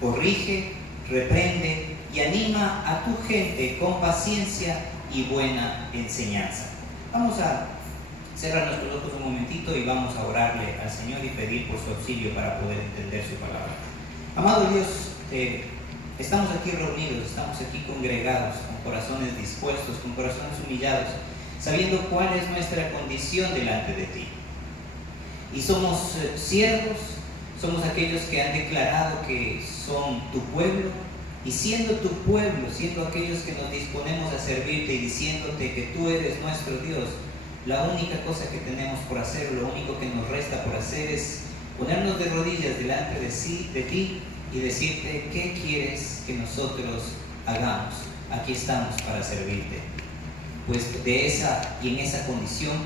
corrige, reprende y anima a tu gente con paciencia y buena enseñanza. Vamos a cerrar nuestros ojos un momentito y vamos a orarle al Señor y pedir por su auxilio para poder entender su palabra. Amado Dios, estamos aquí reunidos, estamos aquí congregados, con corazones dispuestos, con corazones humillados, sabiendo cuál es nuestra condición delante de ti. Y somos siervos, somos aquellos que han declarado que son tu pueblo, y siendo tu pueblo, siendo aquellos que nos disponemos a servirte y diciéndote que tú eres nuestro Dios, la única cosa que tenemos por hacer, lo único que nos resta por hacer es ponernos de rodillas delante de ti y decirte qué quieres que nosotros hagamos. Aquí estamos para servirte. Pues en esa condición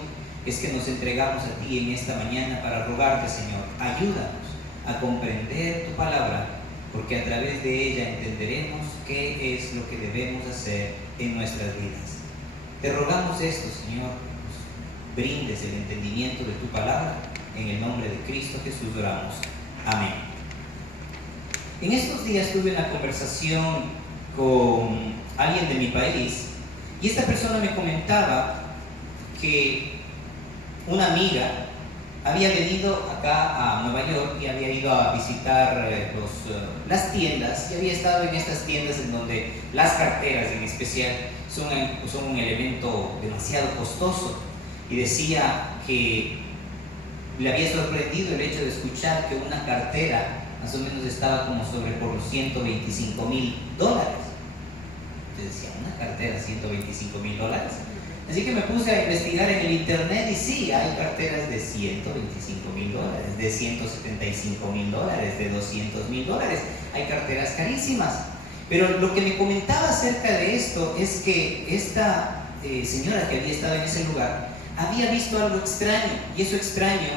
es que nos entregamos a ti en esta mañana para rogarte, Señor, ayúdanos a comprender tu palabra, porque a través de ella entenderemos qué es lo que debemos hacer en nuestras vidas. Te rogamos esto, Señor, nos brindes el entendimiento de tu palabra, en el nombre de Cristo Jesús oramos. Amén. En estos días tuve una conversación con alguien de mi país y esta persona me comentaba que una amiga había venido acá a Nueva York y había ido a visitar las tiendas y había estado en estas tiendas en donde las carteras en especial son un elemento demasiado costoso, y decía que le había sorprendido el hecho de escuchar que una cartera más o menos estaba como sobre por los $125,000. Entonces decía, una cartera, $125,000. Así que me puse a investigar en el internet y sí, hay carteras de $125,000, de $175,000, de $200,000. Hay carteras carísimas. Pero lo que me comentaba acerca de esto es que esta señora que había estado en ese lugar había visto algo extraño, y eso extraño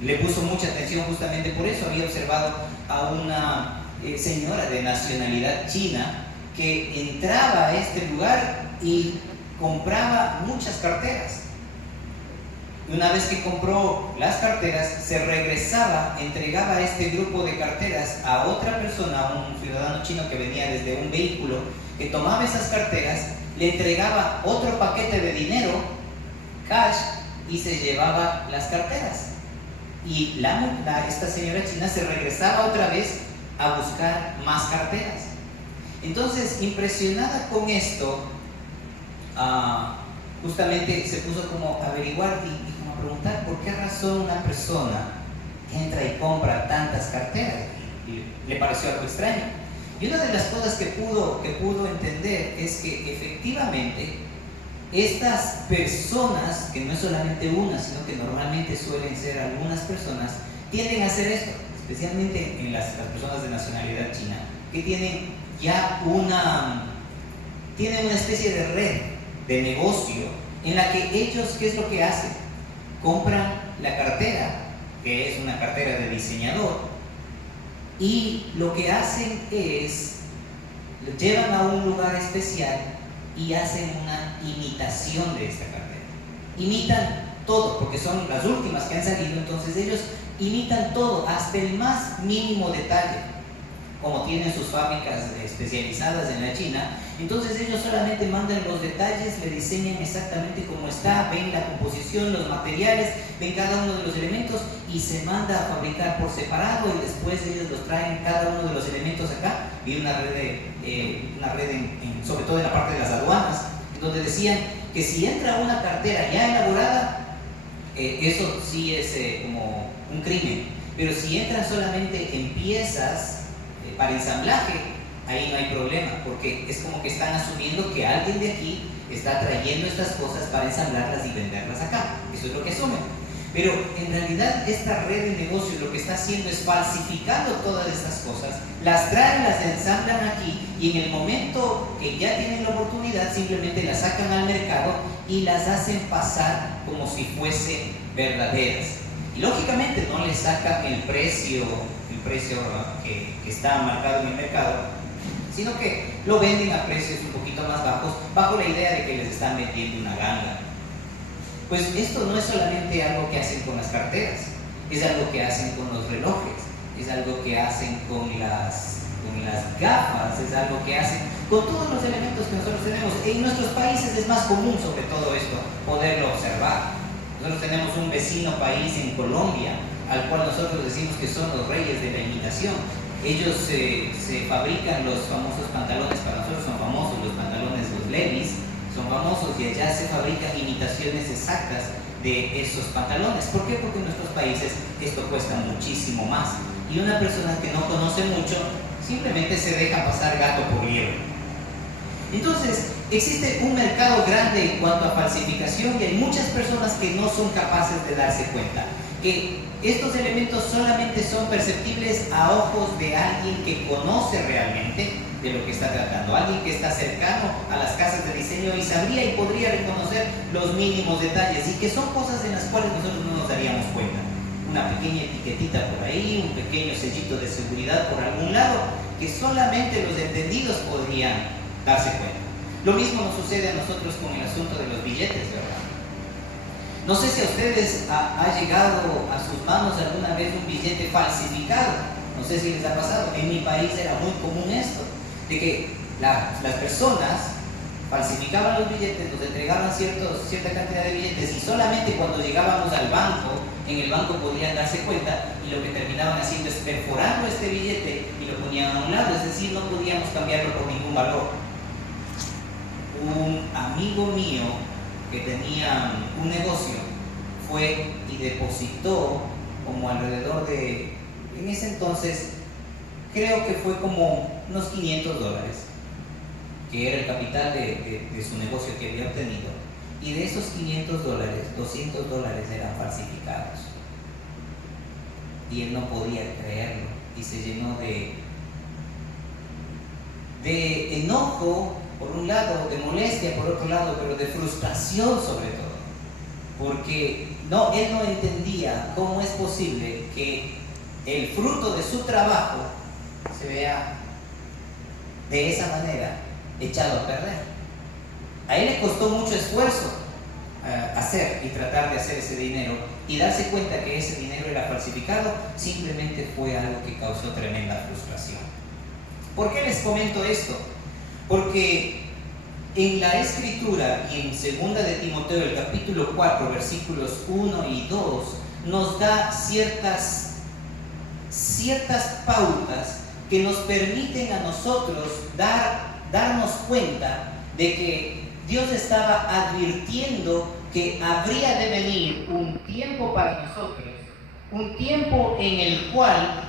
le puso mucha atención justamente por eso. Había observado a una señora de nacionalidad china que entraba a este lugar y compraba muchas carteras. Una vez que compró las carteras, se regresaba, entregaba este grupo de carteras a otra persona, a un ciudadano chino que venía desde un vehículo, que tomaba esas carteras, le entregaba otro paquete de dinero, cash, y se llevaba las carteras. Y esta señora china se regresaba otra vez a buscar más carteras. Entonces, impresionada con esto, justamente se puso como a averiguar y como a preguntar por qué razón una persona entra y compra tantas carteras, y le pareció algo extraño. Y una de las cosas que pudo entender es que efectivamente estas personas, que no es solamente una, sino que normalmente suelen ser algunas personas, tienden a hacer esto, especialmente en las personas de nacionalidad china, que tienen ya una especie de red de negocio en la que ellos, ¿qué es lo que hacen? Compran la cartera, que es una cartera de diseñador, y lo que hacen es, lo llevan a un lugar especial y hacen una imitación de esta cartera. Imitan todo, porque son las últimas que han salido, entonces ellos imitan todo, hasta el más mínimo detalle. Como tienen sus fábricas especializadas en la China, entonces ellos solamente mandan los detalles, le diseñan exactamente como está, ven la composición, los materiales, ven cada uno de los elementos y se manda a fabricar por separado, y después ellos los traen cada uno de los elementos acá. Vi una red sobre todo en la parte de las aduanas, donde decían que si entra una cartera ya elaborada, eso sí es como un crimen, pero si entran solamente en piezas para ensamblaje, ahí no hay problema, porque es como que están asumiendo que alguien de aquí está trayendo estas cosas para ensamblarlas y venderlas acá. Eso es lo que asumen. Pero en realidad esta red de negocios lo que está haciendo es falsificando todas estas cosas, las traen, las ensamblan aquí, y en el momento que ya tienen la oportunidad simplemente las sacan al mercado y las hacen pasar como si fuesen verdaderas. Y lógicamente no les sacan el precio que está marcado en el mercado, sino que lo venden a precios un poquito más bajos, bajo la idea de que les están metiendo una ganga. Pues esto no es solamente algo que hacen con las carteras, es algo que hacen con los relojes, es algo que hacen con las con las gafas, es algo que hacen con todos los elementos que nosotros tenemos. En nuestros países es más común sobre todo esto, poderlo observar. Nosotros tenemos un vecino país en Colombia, al cual nosotros decimos que son los reyes de la imitación. Ellos se fabrican los famosos pantalones, para nosotros son famosos los pantalones, los Levi's, son famosos, y allá se fabrican imitaciones exactas de esos pantalones. ¿Por qué? Porque en nuestros países esto cuesta muchísimo más. Y una persona que no conoce mucho simplemente se deja pasar gato por liebre. Entonces, existe un mercado grande en cuanto a falsificación y hay muchas personas que no son capaces de darse cuenta que estos elementos solamente son perceptibles a ojos de alguien que conoce realmente de lo que está tratando, alguien que está cercano a las casas de diseño y sabría y podría reconocer los mínimos detalles, y que son cosas en las cuales nosotros no nos daríamos cuenta. Una pequeña etiquetita por ahí, un pequeño sellito de seguridad por algún lado, que solamente los entendidos podrían darse cuenta. Lo mismo nos sucede a nosotros con el asunto de los billetes, ¿verdad? No sé si a ustedes ha llegado a sus manos alguna vez un billete falsificado. No sé si les ha pasado. En mi país era muy común esto, de que las personas falsificaban los billetes, nos entregaban cierta cantidad de billetes, y solamente cuando llegábamos al banco, en el banco podían darse cuenta, y lo que terminaban haciendo es perforando este billete y lo ponían a un lado, es decir, no podíamos cambiarlo por ningún valor. Un amigo mío que tenía un negocio fue y depositó como alrededor de, en ese entonces, creo que fue como unos $500, que era el capital de su negocio que había obtenido, y de esos $500, $200 eran falsificados, y él no podía creerlo, y se llenó de enojo por un lado, de molestia por otro lado, pero de frustración sobre todo, porque él no entendía cómo es posible que el fruto de su trabajo se vea de esa manera echado a perder. A él le costó mucho esfuerzo hacer y tratar de hacer ese dinero, y darse cuenta que ese dinero era falsificado simplemente fue algo que causó tremenda frustración. ¿Por qué les comento esto? Porque en la Escritura y en 2 de Timoteo, el capítulo 4, versículos 1 y 2, nos da ciertas pautas que nos permiten a nosotros darnos cuenta de que Dios estaba advirtiendo que habría de venir un tiempo para nosotros, un tiempo en el cual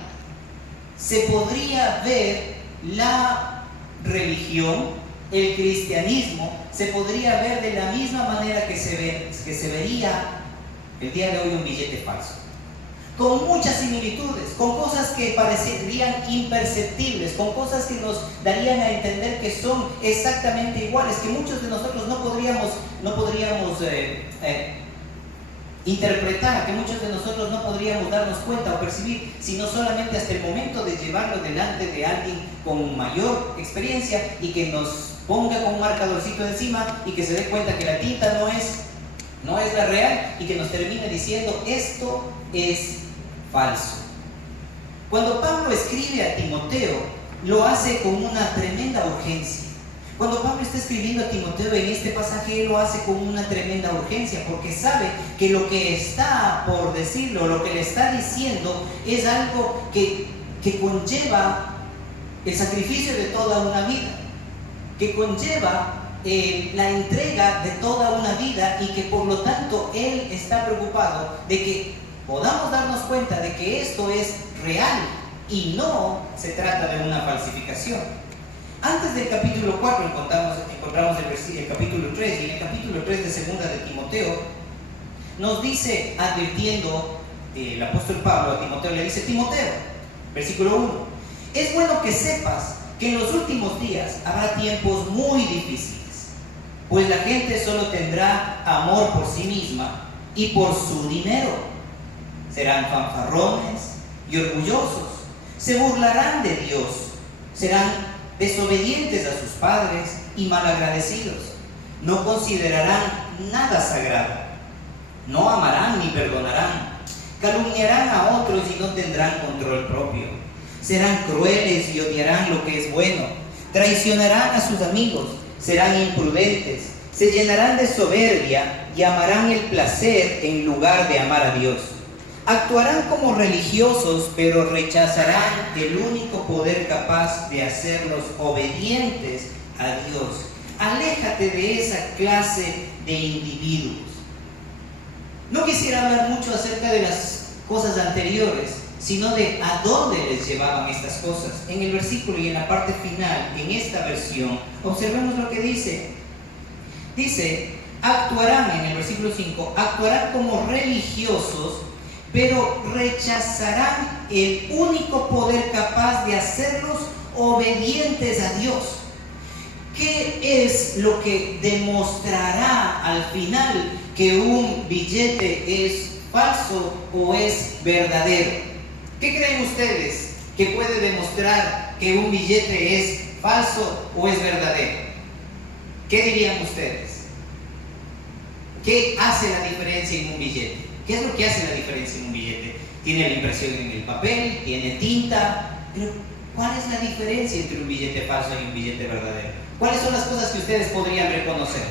se podría ver la religión, el cristianismo, se podría ver de la misma manera que se vería el día de hoy un billete falso, con muchas similitudes, con cosas que parecerían imperceptibles, con cosas que nos darían a entender que son exactamente iguales, que muchos de nosotros no podríamos interpretar, que muchos de nosotros no podríamos darnos cuenta o percibir, sino solamente hasta el momento de llevarlo delante de alguien con mayor experiencia y que nos ponga con un marcadorcito encima y que se dé cuenta que la tinta no es la real, y que nos termine diciendo esto es falso. Cuando Pablo escribe a Timoteo, lo hace con una tremenda urgencia. Cuando Pablo está escribiendo a Timoteo en este pasaje, él lo hace con una tremenda urgencia, porque sabe que lo que está por decirlo, lo que le está diciendo, es algo que conlleva el sacrificio de toda una vida, que conlleva la entrega de toda una vida, y que por lo tanto él está preocupado de que podamos darnos cuenta de que esto es real y no se trata de una falsificación. Antes del capítulo 4 encontramos el capítulo 3, y en el capítulo 3 de 2 de Timoteo nos dice, advirtiendo el apóstol Pablo a Timoteo, le dice: Timoteo, versículo 1, es bueno que sepas que en los últimos días habrá tiempos muy difíciles, pues la gente solo tendrá amor por sí misma y por su dinero. Serán fanfarrones y orgullosos, se burlarán de Dios, serán desobedientes a sus padres y malagradecidos, no considerarán nada sagrado, no amarán ni perdonarán, calumniarán a otros y no tendrán control propio, serán crueles y odiarán lo que es bueno, traicionarán a sus amigos, serán imprudentes, se llenarán de soberbia y amarán el placer en lugar de amar a Dios. Actuarán como religiosos, pero rechazarán el único poder capaz de hacerlos obedientes a Dios. Aléjate de esa clase de individuos. No quisiera hablar mucho acerca de las cosas anteriores, sino de a dónde les llevaban estas cosas. En el versículo y en la parte final, en esta versión, observemos lo que dice. Dice, actuarán, en el versículo 5, actuarán como religiosos, pero rechazarán el único poder capaz de hacerlos obedientes a Dios. ¿Qué es lo que demostrará al final que un billete es falso o es verdadero? ¿Qué creen ustedes que puede demostrar que un billete es falso o es verdadero? ¿Qué dirían ustedes? ¿Qué hace la diferencia en un billete? ¿Qué es lo que hace la diferencia en un billete? Tiene la impresión en el papel, tiene tinta, pero ¿cuál es la diferencia entre un billete falso y un billete verdadero? ¿Cuáles son las cosas que ustedes podrían reconocer?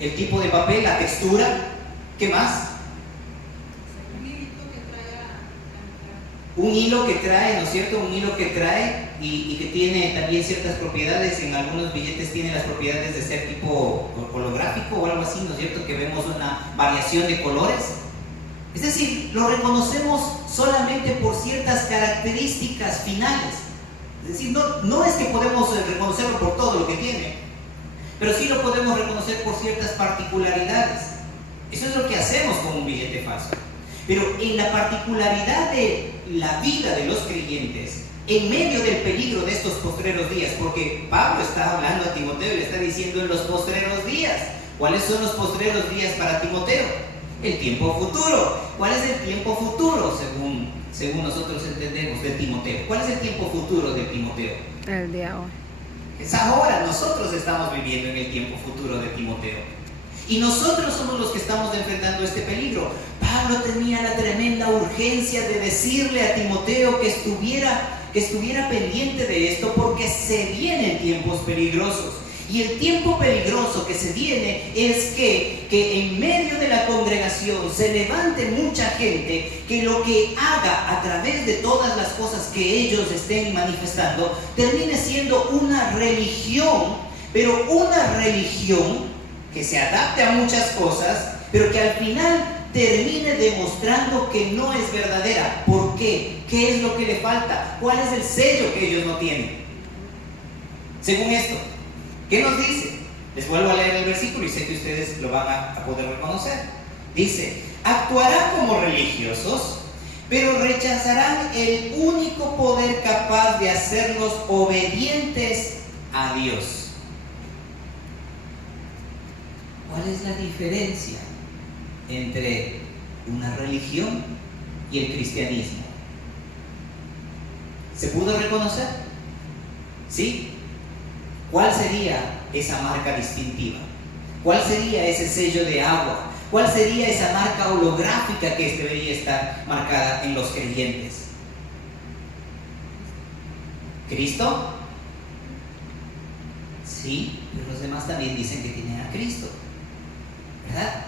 El tipo de papel, la textura, ¿qué más? Un hilo que trae, ¿no es cierto? Un hilo que trae y que tiene también ciertas propiedades. En algunos billetes tiene las propiedades de ser tipo holográfico o algo así, ¿no es cierto? Que vemos una variación de colores. Es decir, lo reconocemos solamente por ciertas características finales. Es decir, no es que podemos reconocerlo por todo lo que tiene, pero sí lo podemos reconocer por ciertas particularidades. Eso es lo que hacemos con un billete falso. Pero en la particularidad de la vida de los creyentes, en medio del peligro de estos postreros días, porque Pablo está hablando a Timoteo y le está diciendo en los postreros días. ¿Cuáles son los postreros días para Timoteo? El tiempo futuro. ¿Cuál es el tiempo futuro según nosotros entendemos de Timoteo? ¿Cuál es el tiempo futuro de Timoteo? El de ahora. Es ahora, nosotros estamos viviendo en el tiempo futuro de Timoteo. Y nosotros somos los que estamos enfrentando este peligro. Pablo tenía la tremenda urgencia de decirle a Timoteo que estuviera pendiente de esto, porque se vienen tiempos peligrosos. Y el tiempo peligroso que se viene es que en medio de la congregación se levante mucha gente que lo que haga a través de todas las cosas que ellos estén manifestando termine siendo una religión, pero una religión que se adapte a muchas cosas, pero que al final termine demostrando que no es verdadera. ¿Por qué? ¿Qué es lo que le falta? ¿Cuál es el sello que ellos no tienen? Según esto, ¿qué nos dice? Les vuelvo a leer el versículo y sé que ustedes lo van a poder reconocer. Dice, actuarán como religiosos, pero rechazarán el único poder capaz de hacerlos obedientes a Dios. ¿Cuál es la diferencia entre una religión y el cristianismo? ¿Se pudo reconocer? ¿Sí? ¿Cuál sería esa marca distintiva? ¿Cuál sería ese sello de agua? ¿Cuál sería esa marca holográfica que debería estar marcada en los creyentes? ¿Cristo? Sí, pero los demás también dicen que tienen a Cristo, ¿verdad?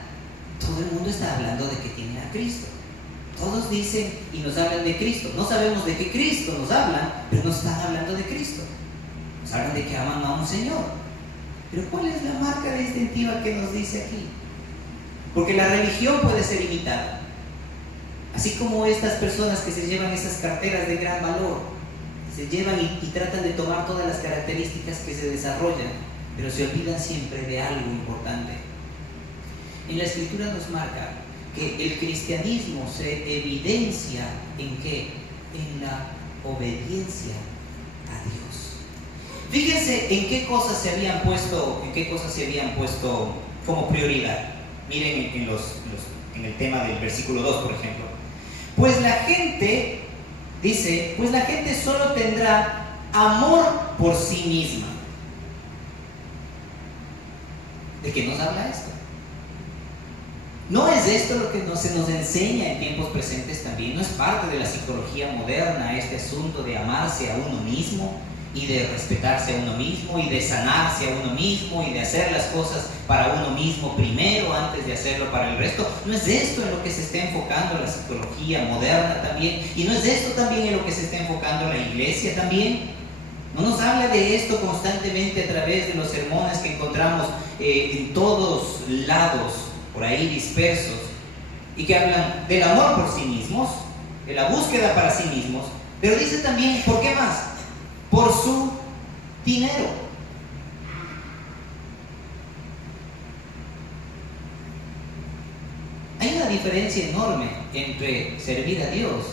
Todo el mundo está hablando de que tienen a Cristo. Todos dicen y nos hablan de Cristo. No sabemos de qué Cristo nos hablan, pero nos están hablando de Cristo. Nos hablan de que aman a un Señor. Pero ¿cuál es la marca distintiva que nos dice aquí? Porque la religión puede ser imitada. Así como estas personas que se llevan esas carteras de gran valor, se llevan y tratan de tomar todas las características que se desarrollan, pero se olvidan siempre de algo importante. En la Escritura nos marca que el cristianismo se evidencia ¿en qué? En la obediencia a Dios. Fíjense en qué cosas se habían puesto como prioridad. Miren en el tema del versículo 2, por ejemplo. Pues la gente, dice, pues la gente solo tendrá amor por sí misma. ¿De qué nos habla esto? ¿No es esto lo que se nos enseña en tiempos presentes también? ¿No es parte de la psicología moderna este asunto de amarse a uno mismo y de respetarse a uno mismo y de sanarse a uno mismo y de hacer las cosas para uno mismo primero antes de hacerlo para el resto? ¿No es esto en lo que se está enfocando la psicología moderna también? ¿Y no es esto también en lo que se está enfocando la iglesia también? ¿No nos habla de esto constantemente a través de los sermones que encontramos en todos lados, por ahí dispersos, y que hablan del amor por sí mismos, de la búsqueda para sí mismos, pero dice también, ¿por qué más? Por su dinero. Hay una diferencia enorme entre servir a Dios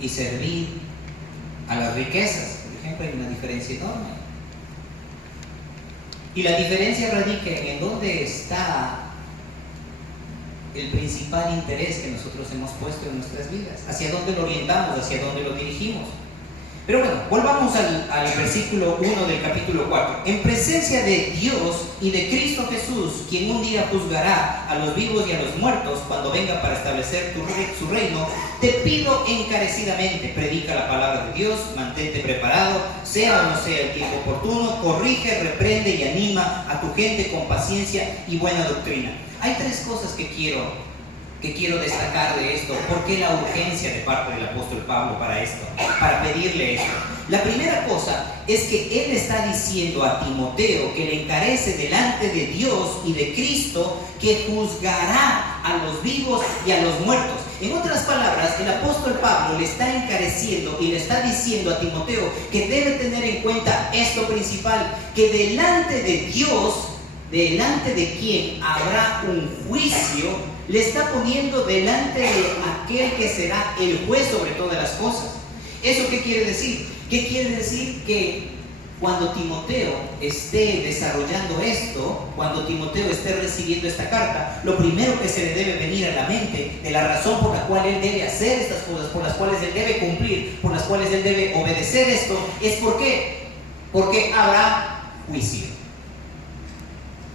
y servir a las riquezas. Por ejemplo, hay una diferencia enorme. Y la diferencia radica en dónde está el principal interés que nosotros hemos puesto en nuestras vidas, hacia dónde lo orientamos, hacia dónde lo dirigimos. Pero bueno, volvamos al versículo 1 del capítulo 4. En presencia de Dios y de Cristo Jesús, quien un día juzgará a los vivos y a los muertos cuando venga para establecer su reino, te pido encarecidamente, predica la palabra de Dios, mantente preparado, sea o no sea el tiempo oportuno, corrige, reprende y anima a tu gente con paciencia y buena doctrina. Hay tres cosas que quiero destacar de esto. ¿Por qué la urgencia de parte del apóstol Pablo para esto? Para pedirle esto. La primera cosa es que él está diciendo a Timoteo que le encarece delante de Dios y de Cristo que juzgará a los vivos y a los muertos. En otras palabras, el apóstol Pablo le está encareciendo y le está diciendo a Timoteo que debe tener en cuenta esto principal, que delante de Dios, delante de quien habrá un juicio, le está poniendo delante de aquel que será el juez sobre todas las cosas. ¿Eso qué quiere decir? ¿Qué quiere decir? Que cuando Timoteo esté desarrollando esto, cuando Timoteo esté recibiendo esta carta, lo primero que se le debe venir a la mente de la razón por la cual él debe hacer estas cosas, por las cuales él debe cumplir, por las cuales él debe obedecer esto, es ¿por qué? Porque habrá juicio.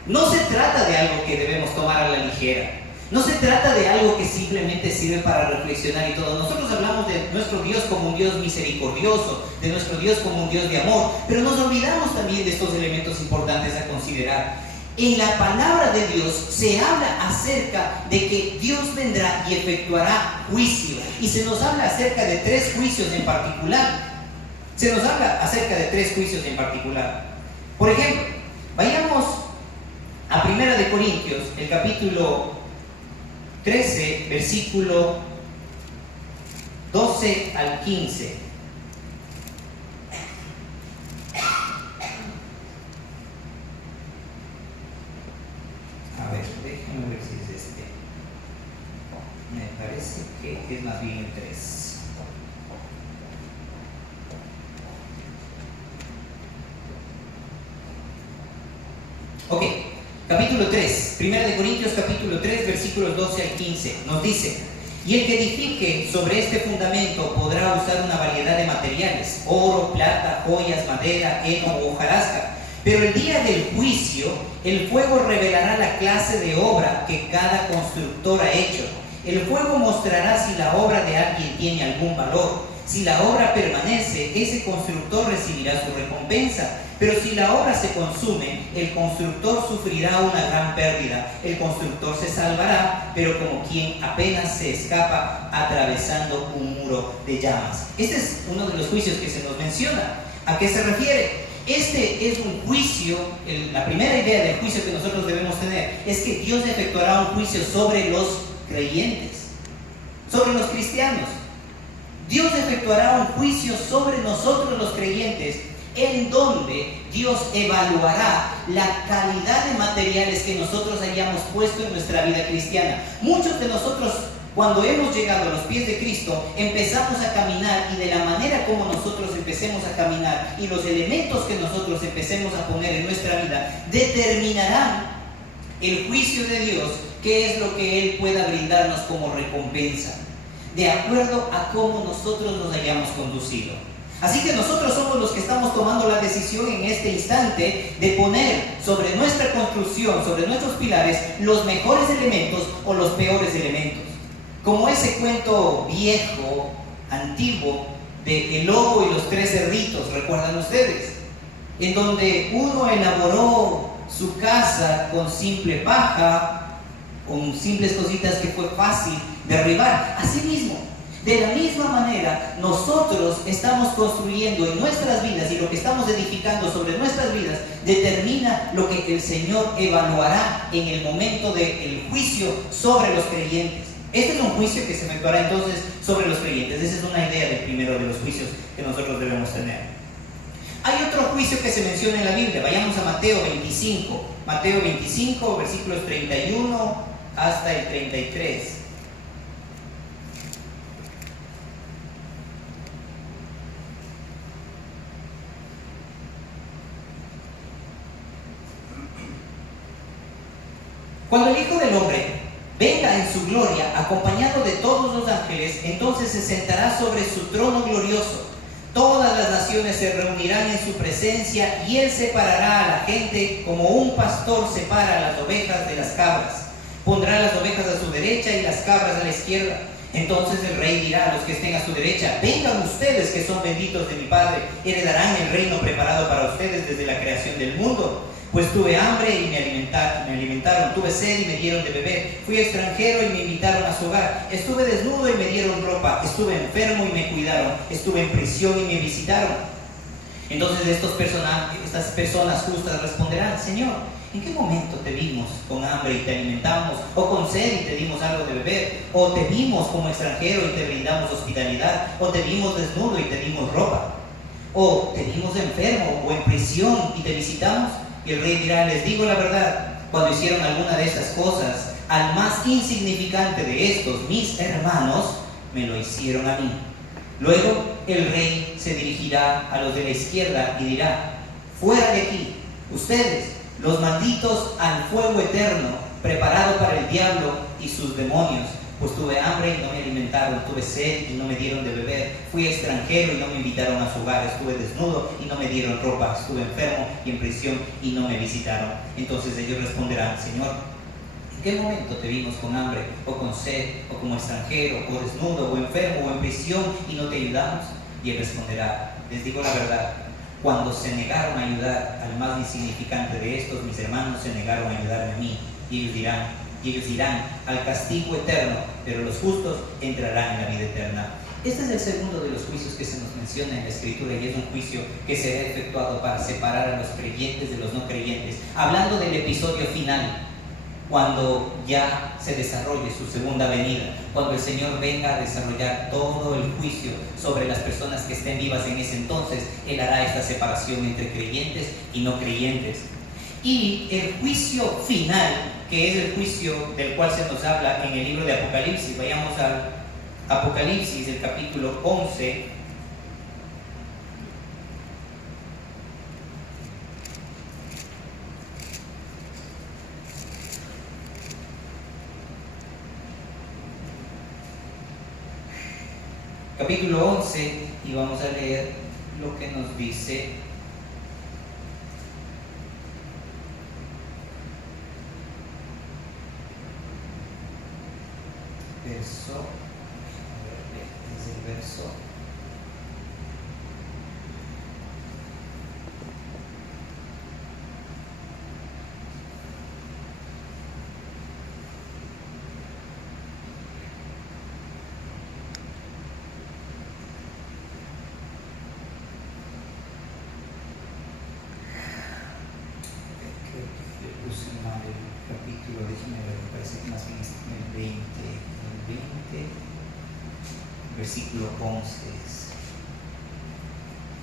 No se trata de algo que debemos tomar a la ligera. No se trata de algo que simplemente sirve para reflexionar y todo. Nosotros hablamos de nuestro Dios como un Dios misericordioso, de nuestro Dios como un Dios de amor, pero nos olvidamos también de estos elementos importantes a considerar. En la palabra de Dios se habla acerca de que Dios vendrá y efectuará juicio. Y se nos habla acerca de tres juicios en particular. Se nos habla acerca de tres juicios en particular. Por ejemplo, vayamos a 1 de Corintios, el capítulo 13, versículo 12 al 15. A ver, déjenme ver si es este. Me parece que es más bien el 3. Ok. Capítulo 3, 1 de Corintios capítulo 3, versículos 12 al 15, nos dice: y el que edifique sobre este fundamento podrá usar una variedad de materiales, oro, plata, joyas, madera, heno o hojarasca. Pero el día del juicio, el fuego revelará la clase de obra que cada constructor ha hecho. El fuego mostrará si la obra de alguien tiene algún valor. Si la obra permanece, ese constructor recibirá su recompensa. Pero si la obra se consume, el constructor sufrirá una gran pérdida. El constructor se salvará, pero como quien apenas se escapa atravesando un muro de llamas. Este es uno de los juicios que se nos menciona. ¿A qué se refiere? Este es un juicio, la primera idea del juicio que nosotros debemos tener es que Dios efectuará un juicio sobre los creyentes, sobre los cristianos. Dios efectuará un juicio sobre nosotros los creyentes, en donde Dios evaluará la calidad de materiales que nosotros hayamos puesto en nuestra vida cristiana. Muchos de nosotros, cuando hemos llegado a los pies de Cristo, empezamos a caminar, y de la manera como nosotros empecemos a caminar y los elementos que nosotros empecemos a poner en nuestra vida determinarán el juicio de Dios, que es lo que Él pueda brindarnos como recompensa, de acuerdo a cómo nosotros nos hayamos conducido. Así que nosotros somos los que estamos tomando la decisión en este instante de poner sobre nuestra construcción, sobre nuestros pilares, los mejores elementos o los peores elementos. Como ese cuento viejo, antiguo, de el lobo y los tres cerditos, ¿recuerdan ustedes? En donde uno elaboró su casa con simple paja, con simples cositas que fue fácil derribar. Así mismo, de la misma manera, nosotros estamos construyendo en nuestras vidas, y lo que estamos edificando sobre nuestras vidas determina lo que el Señor evaluará en el momento del juicio sobre los creyentes. Este es un juicio que se efectuará entonces sobre los creyentes. Esa es una idea del primero de los juicios que nosotros debemos tener. Hay otro juicio que se menciona en la Biblia. Vayamos a Mateo 25. Mateo 25, versículos 31 hasta el 33. Cuando el Hijo del Hombre venga en su gloria, acompañado de todos los ángeles, entonces se sentará sobre su trono glorioso. Todas las naciones se reunirán en su presencia y Él separará a la gente como un pastor separa a las ovejas de las cabras. Pondrá las ovejas a su derecha y las cabras a la izquierda. Entonces el rey dirá a los que estén a su derecha: vengan ustedes que son benditos de mi Padre, heredarán el reino preparado para ustedes desde la creación del mundo. Pues tuve hambre y me alimentaron, tuve sed y me dieron de beber, fui extranjero y me invitaron a su hogar, estuve desnudo y me dieron ropa, estuve enfermo y me cuidaron, estuve en prisión y me visitaron. Entonces estas personas justas responderán: Señor, ¿en qué momento te vimos con hambre y te alimentamos? ¿O con sed y te dimos algo de beber? ¿O te vimos como extranjero y te brindamos hospitalidad? ¿O te vimos desnudo y te dimos ropa? ¿O te vimos enfermo o en prisión y te visitamos? Y el rey dirá: les digo la verdad, cuando hicieron alguna de estas cosas al más insignificante de estos, mis hermanos, me lo hicieron a mí. Luego el rey se dirigirá a los de la izquierda y dirá: fuera de aquí, ustedes, los malditos, al fuego eterno, preparado para el diablo y sus demonios. Pues tuve hambre y no me alimentaron, tuve sed y no me dieron de beber, fui extranjero y no me invitaron a su hogar, estuve desnudo y no me dieron ropa, estuve enfermo y en prisión y no me visitaron. Entonces ellos responderán: Señor, ¿en qué momento te vimos con hambre, o con sed, o como extranjero, o desnudo, o enfermo, o en prisión y no te ayudamos? Y él responderá: les digo la verdad, cuando se negaron a ayudar al más insignificante de estos, mis hermanos se negaron a ayudarme a mí. Y ellos irán al castigo eterno, pero los justos entrarán en la vida eterna. Este es el segundo de los juicios que se nos menciona en la Escritura, y es un juicio que será efectuado para separar a los creyentes de los no creyentes. Hablando del episodio final, cuando ya se desarrolle su segunda venida, cuando el Señor venga a desarrollar todo el juicio sobre las personas que estén vivas en ese entonces, Él hará esta separación entre creyentes y no creyentes. Y el juicio final, que es el juicio del cual se nos habla en el libro de Apocalipsis. Vayamos al Apocalipsis, el capítulo 11. Capítulo 11, y vamos a leer lo que nos dice verso. Creo que le puse mal el capítulo, déjeme ver, me parece que más bien es el 20, versículo 11 es.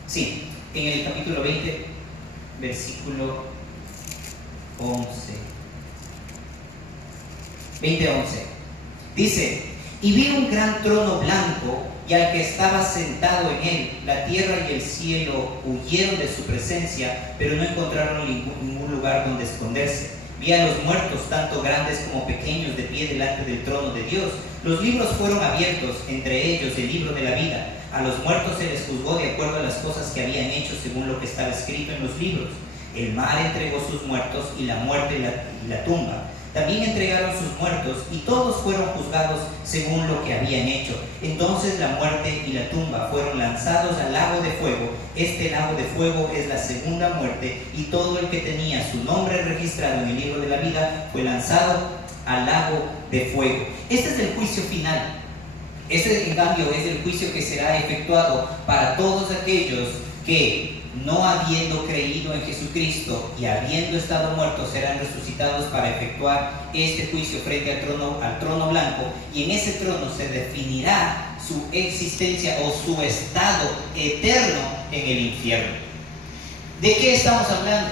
Sí, en el capítulo 20, versículo 11. 20:11. Dice: y vi un gran trono blanco y al que estaba sentado en él. La tierra y el cielo huyeron de su presencia, pero no encontraron ningún lugar donde esconderse. Vi a los muertos, tanto grandes como pequeños, de pie delante del trono de Dios. Los libros fueron abiertos, entre ellos el libro de la vida. A los muertos se les juzgó de acuerdo a las cosas que habían hecho según lo que estaba escrito en los libros. El mar entregó sus muertos y la muerte y la tumba también entregaron sus muertos, y todos fueron juzgados según lo que habían hecho. Entonces la muerte y la tumba fueron lanzados al lago de fuego. Este lago de fuego es la segunda muerte, y todo el que tenía su nombre registrado en el libro de la vida fue lanzado al lago de fuego. Este es el juicio final. Este, en cambio, es el juicio que será efectuado para todos aquellos que, no habiendo creído en Jesucristo y habiendo estado muertos, serán resucitados para efectuar este juicio frente al trono blanco, y en ese trono se definirá su existencia o su estado eterno en el infierno. ¿De qué estamos hablando?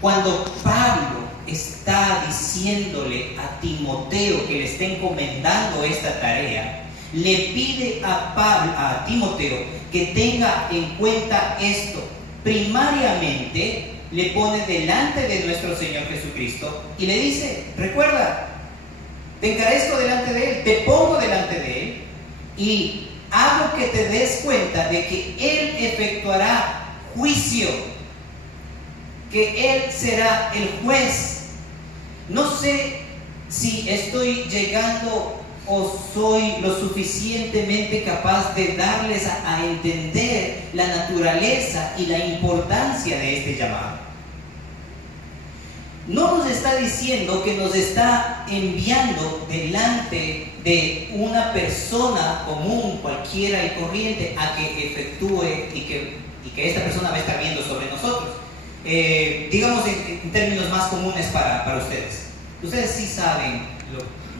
Cuando Pablo está diciéndole a Timoteo que le está encomendando esta tarea, le pide a Timoteo que tenga en cuenta esto. Primariamente le pone delante de nuestro Señor Jesucristo y le dice: recuerda, te encarezco delante de Él, te pongo delante de Él y hago que te des cuenta de que Él efectuará juicio, que Él será el juez. No sé si estoy llegando o soy lo suficientemente capaz de darles a entender la naturaleza y la importancia de este llamado. No nos está diciendo que nos está enviando delante de una persona común, cualquiera y corriente, a que efectúe y que esta persona va a estar viendo sobre nosotros. Digamos en términos más comunes para ustedes. Ustedes sí saben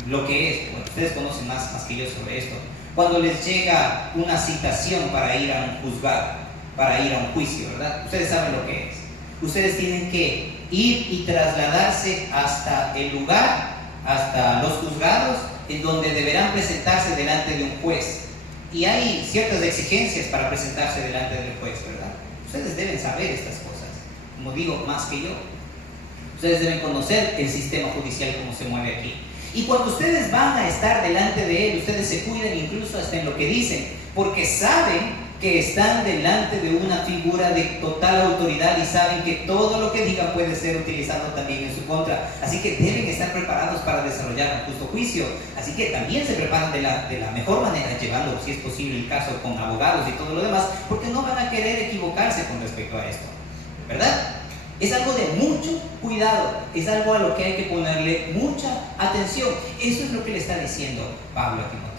lo que es, bueno, ustedes conocen más que yo sobre esto. Cuando les llega una citación para ir a un juzgado, para ir a un juicio, ¿verdad? Ustedes saben lo que es. Ustedes tienen que ir y trasladarse hasta el lugar, hasta los juzgados, en donde deberán presentarse delante de un juez. Y hay ciertas exigencias para presentarse delante del juez, ¿verdad? Ustedes deben saber estas cosas, como digo, más que yo. Ustedes deben conocer el sistema judicial, cómo se mueve aquí. Y cuando ustedes van a estar delante de Él, ustedes se cuidan incluso hasta en lo que dicen, porque saben que están delante de una figura de total autoridad y saben que todo lo que digan puede ser utilizado también en su contra. Así que deben estar preparados para desarrollar un justo juicio. Así que también se preparan de la mejor manera, llevando, si es posible el caso, con abogados y todo lo demás, porque no van a querer equivocarse con respecto a esto, ¿verdad? Es algo de mucho cuidado, es algo a lo que hay que ponerle mucha atención. Eso es lo que le está diciendo Pablo a Timoteo.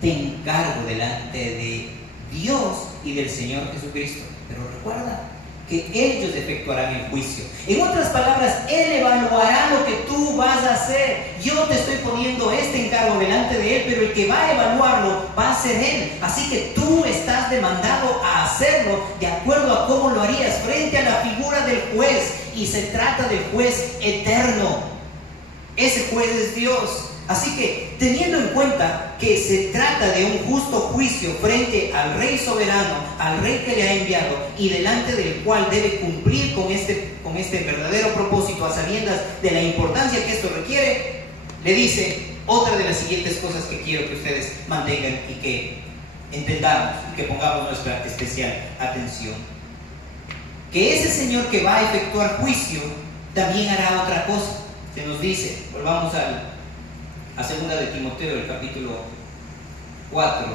Te encargo delante de Dios y del Señor Jesucristo, pero recuerda que ellos efectuarán el juicio. En otras palabras, Él evaluará lo que tú vas a hacer. Yo te estoy poniendo este encargo delante de Él, pero el que va a evaluarlo va a ser Él. Así que tú estás demandado a hacerlo de acuerdo a cómo lo harías frente a la figura del juez. Y se trata del juez eterno. Ese juez es Dios. Así que, teniendo en cuenta que se trata de un justo juicio frente al Rey soberano, al Rey que le ha enviado y delante del cual debe cumplir con este verdadero propósito, a sabiendas de la importancia que esto requiere, le dice otra de las siguientes cosas que quiero que ustedes mantengan y que entendamos y que pongamos nuestra especial atención. Que ese Señor que va a efectuar juicio también hará otra cosa. Se nos dice, volvamos a 2 de Timoteo, el capítulo 4.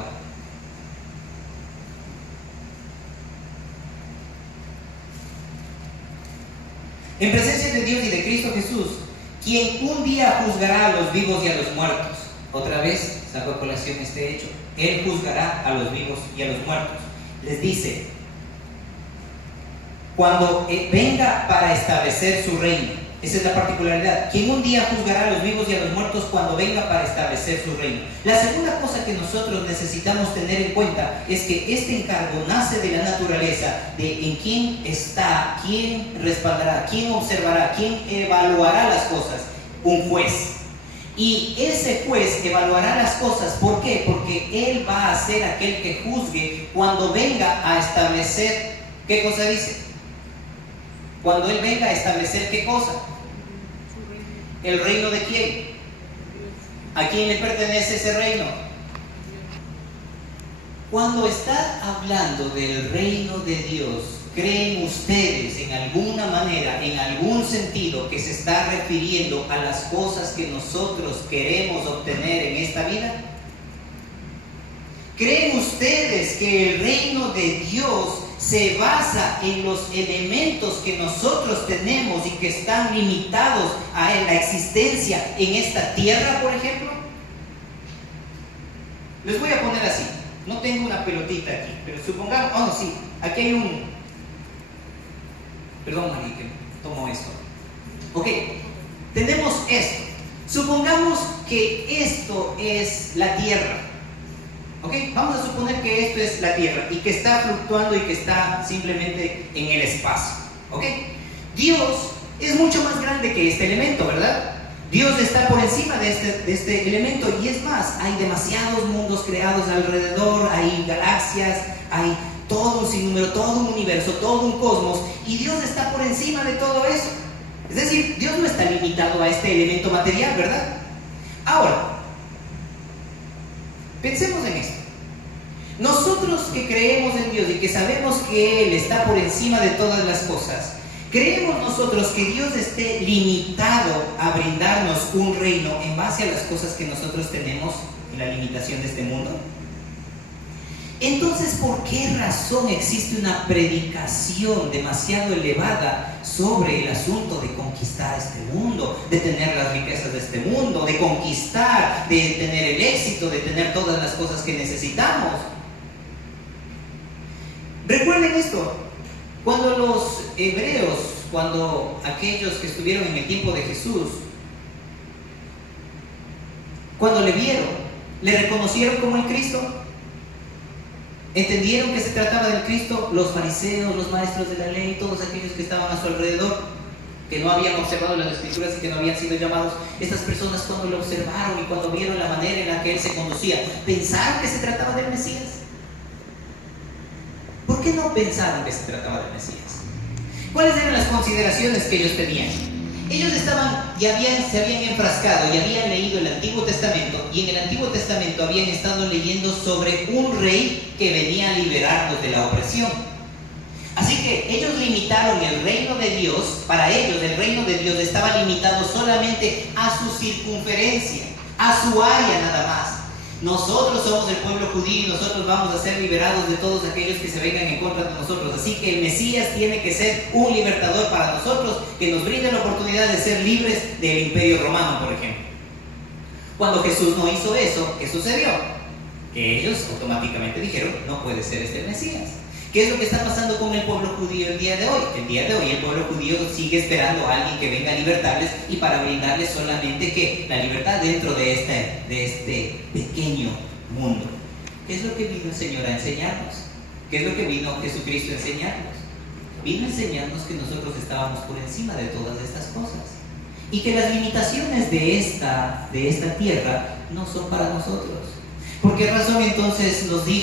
En presencia de Dios y de Cristo Jesús, quien un día juzgará a los vivos y a los muertos. Otra vez sacó a colación este hecho. Él juzgará a los vivos y a los muertos. Les dice, cuando venga para establecer su reino. Esa es la particularidad. Quien un día juzgará a los vivos y a los muertos cuando venga para establecer su reino. La segunda cosa que nosotros necesitamos tener en cuenta es que este encargo nace de la naturaleza de en quién está, quién respaldará, quién observará, quién evaluará las cosas. Un juez. Y ese juez evaluará las cosas. ¿Por qué? Porque Él va a ser aquel que juzgue cuando venga a establecer. ¿Qué cosa dice? Cuando Él venga a establecer ¿qué cosa? ¿El reino de quién? ¿A quién le pertenece ese reino? Cuando está hablando del reino de Dios, ¿creen ustedes en alguna manera, en algún sentido, que se está refiriendo a las cosas que nosotros queremos obtener en esta vida? ¿Creen ustedes que el reino de Dios se basa en los elementos que nosotros tenemos y que están limitados a la existencia en esta tierra, por ejemplo? Les voy a poner así. No tengo una pelotita aquí, pero supongamos... Oh, no, sí. Aquí hay un... Perdón, María, que tomo esto. Ok. Tenemos esto. Supongamos que esto es la tierra. ¿Ok? Vamos a suponer que esto es la tierra y que está fluctuando y que está simplemente en el espacio. ¿Ok? Dios es mucho más grande que este elemento, ¿verdad? Dios está por encima de este elemento, y es más, hay demasiados mundos creados alrededor, hay galaxias, hay todo un sinnúmero, todo un universo, todo un cosmos, y Dios está por encima de todo eso. Es decir, Dios no está limitado a este elemento material, ¿verdad? Ahora, pensemos en esto. Nosotros que creemos en Dios y que sabemos que Él está por encima de todas las cosas, ¿creemos nosotros que Dios esté limitado a brindarnos un reino en base a las cosas que nosotros tenemos en la limitación de este mundo? Entonces, ¿por qué razón existe una predicación demasiado elevada sobre el asunto de conquistar este mundo, de tener las riquezas de este mundo, de conquistar, de tener el éxito, de tener todas las cosas que necesitamos? Recuerden esto. Cuando los hebreos, cuando aquellos que estuvieron en el tiempo de Jesús, cuando le vieron, le reconocieron como el Cristo, entendieron que se trataba del Cristo, los fariseos, los maestros de la ley, todos aquellos que estaban a su alrededor, que no habían observado las Escrituras y que no habían sido llamados, estas personas cuando lo observaron y cuando vieron la manera en la que Él se conducía, ¿pensaron que se trataba del Mesías? ¿Por qué no pensaron que se trataba del Mesías? ¿Cuáles eran las consideraciones que ellos tenían? Ellos se habían enfrascado y habían leído el Antiguo Testamento, y en el Antiguo Testamento habían estado leyendo sobre un rey que venía a liberarlos de la opresión. Así que ellos limitaron el reino de Dios. Para ellos el reino de Dios estaba limitado solamente a su circunferencia, a su área nada más. Nosotros somos el pueblo judío y nosotros vamos a ser liberados de todos aquellos que se vengan en contra de nosotros. Así que el Mesías tiene que ser un libertador para nosotros, que nos brinde la oportunidad de ser libres del Imperio Romano, por ejemplo. Cuando Jesús no hizo eso, ¿qué sucedió? Que ellos automáticamente dijeron, no puede ser este el Mesías. ¿Qué es lo que está pasando con el pueblo judío el día de hoy? El día de hoy el pueblo judío sigue esperando a alguien que venga a libertarles, y para brindarles solamente ¿qué? La libertad dentro de este pequeño mundo. ¿Qué es lo que vino el Señor a enseñarnos? ¿Qué es lo que vino Jesucristo a enseñarnos? Vino a enseñarnos que nosotros estábamos por encima de todas estas cosas, y que las limitaciones de esta tierra no son para nosotros. ¿Por qué razón entonces nos dijo